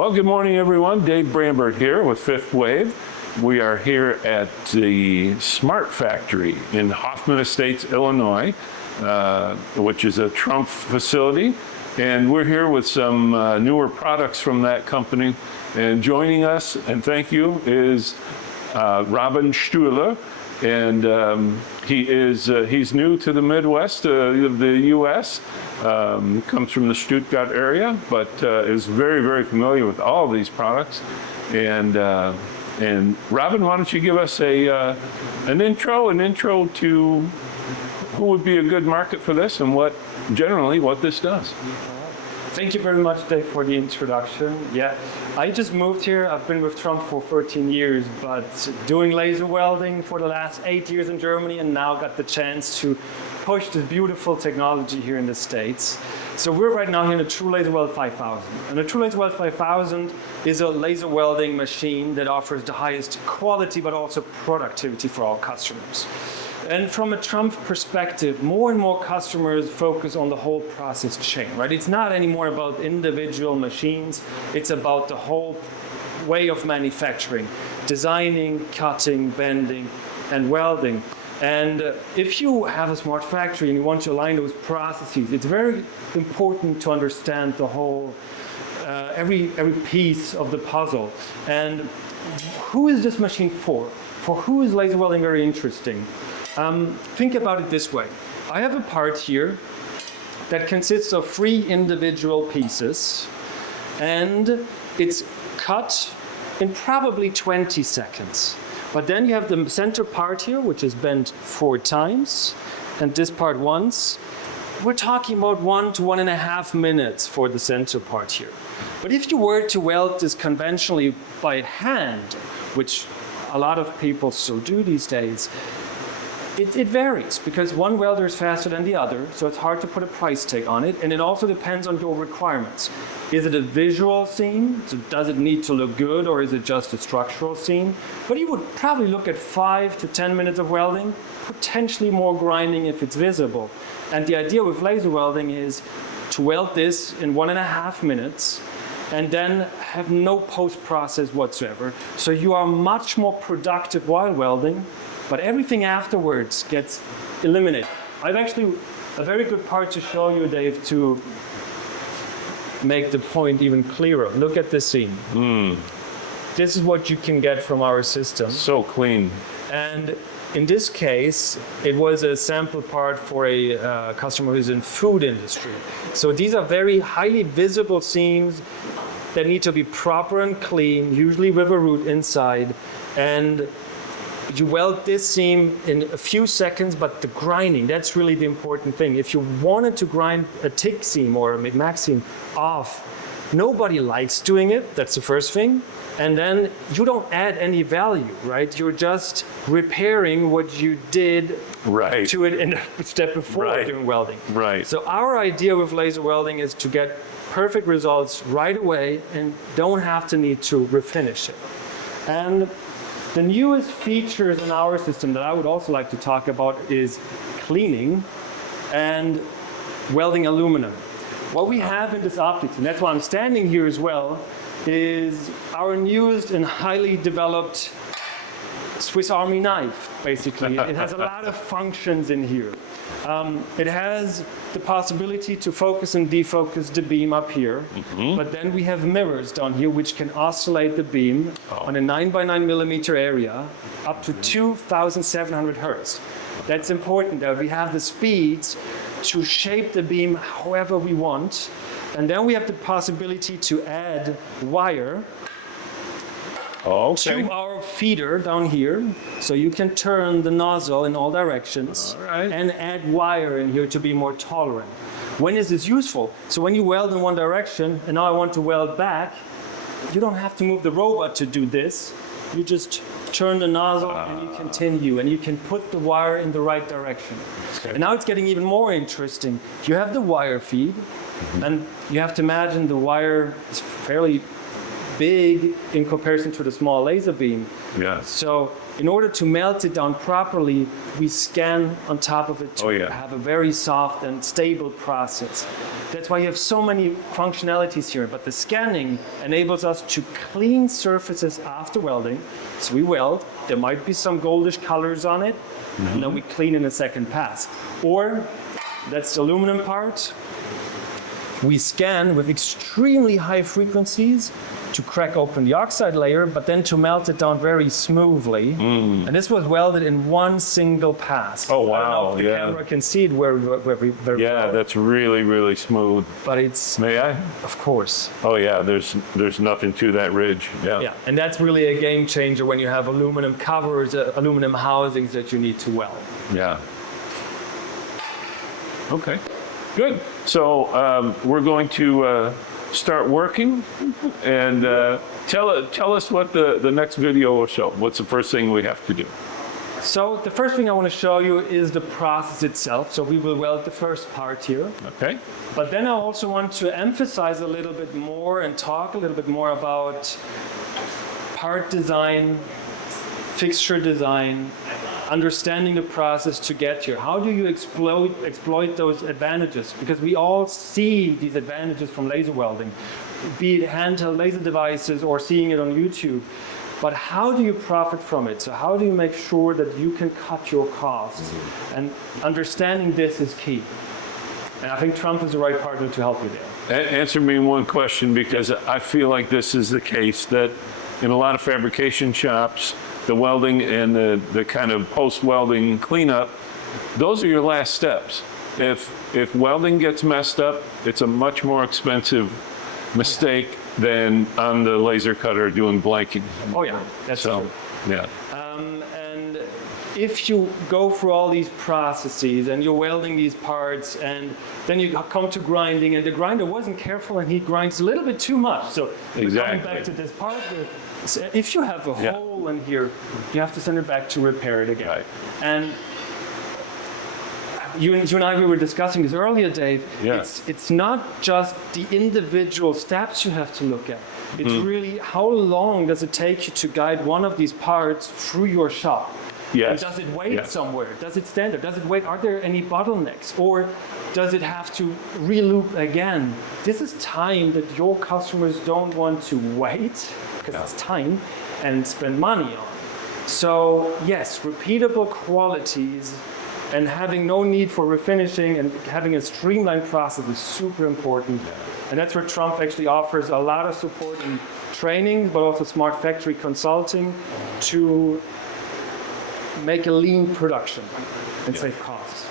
Well, good morning, everyone. Dave Brambert here with Fifth Wave. We are here at the Smart Factory in Hoffman Estates, Illinois, which is a TRUMPF facility. And we're here with some newer products from that company. And joining us, and thank you, is Robin Stuhler. And he's new to the Midwest of the U.S., comes from the Stuttgart area, but is very, very familiar with all of these products. And Robin, why don't you give us an intro to who would be a good market for this and what this does. Thank you very much, Dave, for the introduction. Yeah, I just moved here. I've been with TRUMPF for 13 years, but doing laser welding for the last 8 years in Germany, and now got the chance to push this beautiful technology here in the States. So we're right now here in the TruLaser Weld 5000. And the TruLaser Weld 5000 is a laser welding machine that offers the highest quality, but also productivity for our customers. And from a TRUMPF perspective, more and more customers focus on the whole process chain, right? It's not anymore about individual machines. It's about the whole way of manufacturing, designing, cutting, bending, and welding. And if you have a smart factory and you want to align those processes, it's very important to understand the whole, every piece of the puzzle. And who is this machine for? For who is laser welding very interesting? Think about it this way. I have a part here that consists of 3 individual pieces, and it's cut in probably 20 seconds. But then you have the center part here, which is bent 4 times, and this part once. We're talking about 1 to 1.5 minutes for the center part here. But if you were to weld this conventionally by hand, which a lot of people still do these days, it varies because one welder is faster than the other, so it's hard to put a price tag on it, and it also depends on your requirements. Is it a visual seam? So does it need to look good, or is it just a structural seam? But you would probably look at 5 to 10 minutes of welding, potentially more grinding if it's visible. And the idea with laser welding is to weld this in 1.5 minutes and then have no post-process whatsoever. So you are much more productive while welding, but everything afterwards gets eliminated. I've actually a very good part to show you, Dave, to make the point even clearer. Look at this seam. This is what you can get from our system. So clean. And in this case, it was a sample part for a customer who's in food industry. So these are very highly visible seams that need to be proper and clean, usually with a root inside. And you weld this seam in a few seconds, but the grinding, that's really the important thing. If you wanted to grind a tick seam or a max seam off, nobody likes doing it, that's the first thing. And then you don't add any value, right? You're just repairing what you did to it in the step before doing welding. Right. So our idea with laser welding is to get perfect results right away and don't have to need to refinish it. And the newest features in our system that I would also like to talk about is cleaning and welding aluminum. What we have in this optics, and that's why I'm standing here as well, is our newest and highly developed Swiss Army knife, basically. It has a lot of functions in here. It has the possibility to focus and defocus the beam up here, but then we have mirrors down here which can oscillate the beam on a 9x9 millimeter area up to 2,700 hertz. That's important that we have the speeds to shape the beam however we want, and then we have the possibility to add wire to our feeder down here, so you can turn the nozzle in all directions and add wire in here to be more tolerant. When is this useful? So when you weld in one direction and now I want to weld back, you don't have to move the robot to do this. You just turn the nozzle and you continue, and you can put the wire in the right direction. And now it's getting even more interesting. You have the wire feed, and you have to imagine the wire is fairly big in comparison to the small laser beam. Yeah. So in order to melt it down properly, we scan on top of it to have a very soft and stable process. That's why you have so many functionalities here. But the scanning enables us to clean surfaces after welding. So we weld, there might be some goldish colors on it, and then we clean in a second pass. Or, that's the aluminum part. We scan with extremely high frequencies to crack open the oxide layer, but then to melt it down very smoothly. And this was welded in one single pass. Oh, wow. I don't know if the camera can see it very well. That's really, really smooth. But it's... May I? Of course. Oh, yeah, there's nothing to that ridge. Yeah, and that's really a game changer when you have aluminum covers, aluminum housings that you need to weld. Yeah. Okay, good. So we're going to start working, and tell us what the next video will show. What's the first thing we have to do? So the first thing I want to show you is the process itself. So we will weld the first part here. Okay. But then I also want to emphasize a little bit more and talk a little bit more about part design, fixture design, understanding the process to get here. How do you exploit those advantages? Because we all see these advantages from laser welding, be it handheld laser devices or seeing it on YouTube. But how do you profit from it? So how do you make sure that you can cut your costs? And understanding this is key. And I think TRUMPF is the right partner to help you there. Answer me one question, because I feel like this is the case, that in a lot of fabrication shops, the welding and the kind of post-welding cleanup, those are your last steps. If welding gets messed up, it's a much more expensive mistake than on the laser cutter doing blanking. Oh yeah, that's true. Yeah. And if you go through all these processes and you're welding these parts and then you come to grinding and the grinder wasn't careful and he grinds a little bit too much. So coming back to this part, if you have a hole in here, you have to send it back to repair it again. Right. And you and I, we were discussing this earlier, Dave. Yeah. It's not just the individual steps you have to look at. It's really how long does it take you to guide one of these parts through your shop? Yes. And does it wait somewhere? Does it stand there? Does it wait? Are there any bottlenecks? Or does it have to re-loop again? This is time that your customers don't want to wait, because it's time, and spend money on. So yes, repeatable qualities and having no need for refinishing and having a streamlined process is super important. And that's where TRUMPF actually offers a lot of support in training, but also smart factory consulting to make a lean production and save costs.